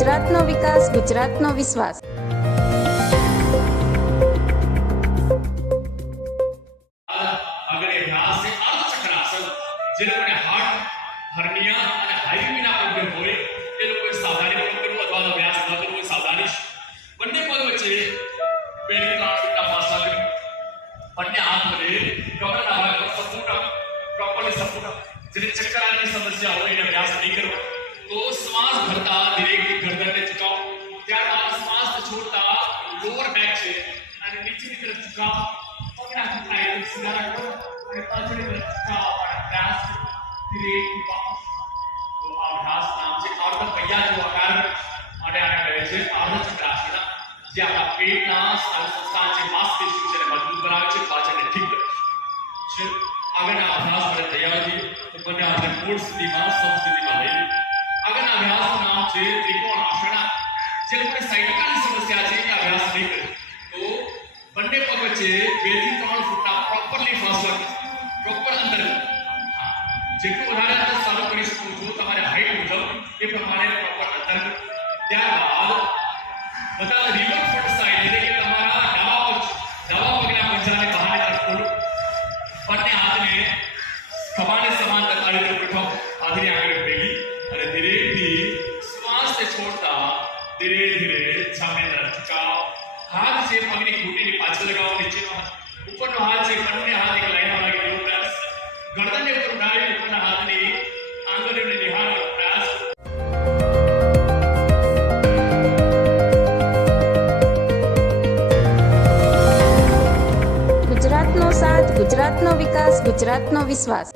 ગુજરાતનો વિકાસ, ગુજરાતનો વિશ્વાસ. જે લોકોને હાર્ટ હર્નિયા અને હાઇવીના પ્રોબ્લેમ હોય એ લોકોએ સાવધાનીપૂર્વક કરવું અથવા તો અભ્યાસ ન કરવો સાવધાની. બંને પગ વચ્ચે બેઠી નાળના પાસા કરી બંને હાથ વડે કમરના ભાગ પર સપોર્ટ પ્રોપરલી સપોર્ટ. જેને ચક્કર આવવાની સમસ્યા હોય એને અભ્યાસ નહીં કરવો તો શ્વાસ ભરતા ધીરેથી ગરદનને ઝુકાવો. ત્યારબાદ શ્વાસ છોડતા લોઅર બેક છે અને નીચેની તરફ ઝુકાવો. પગના ઘૂંટણા એકદમ સીધા રાખો અને પાછળની તરફ ઝુકાવો. अभ्यास धीरे वापस तो अभ्यास नाम से अर्ध पहिया जो आकार માટે આને કહે છે અર્ધ ચક્રાસન. જે આપણા પેટના સંસ્થાન છે માંસપેશીઓ છે મજબૂત બનાવે છે, પાચનને ઠીક કરે છે. આગળના અભ્યાસ માટે તૈયાર છીએ તો બંને હાથને મૂળ સ્થિતિમાં સમસ્થિતિમાં લઈ. આગળના અભ્યાસનું નામ છે ત્રિકોણાસન. જે લોકોને સાયટિકાની સમસ્યા છે એ અભ્યાસ નહીં કરે તો બંને પગ વચ્ચે 2 થી 3 ફૂટના પ્રોપરલી ફાસવા પ્રોપર અંદર જેટલું વધારે અંદર ચાલુ કરી શકો છો તમારે હાઈટ મુજબ એ પ્રમાણે પ્રોપર અંતર. ત્યારબાદ બધા રિવર ફૂટ સાઈડ એટલે કે તમારા ડાબા પગના પંજાને બહારની તરફ ખોલો. બંને હાથને ખભાને સમાંતર તાળી તરફ ઉઠાવો. હાથની આંગળી ભેગી અને ધીરેથી શ્વાસને છોડતા ધીરે ધીરે સામેની તરફ ઝુકાવો. હાથ છે પગની ઘૂંટીની પાછળ લગાવો. નીચેનો હાથ ઉપરનો હાથ છે બંને હાથ એક લાઈનમાં લાગી દેવો પ્રયાસ. ગરદનને ઉપર ઉઠાવી ઉપરના હાથની આંગળીઓને નિહાળવાનો પ્રયાસ. ગુજરાતનો સાથ, ગુજરાતનો વિકાસ, ગુજરાતનો વિશ્વાસ.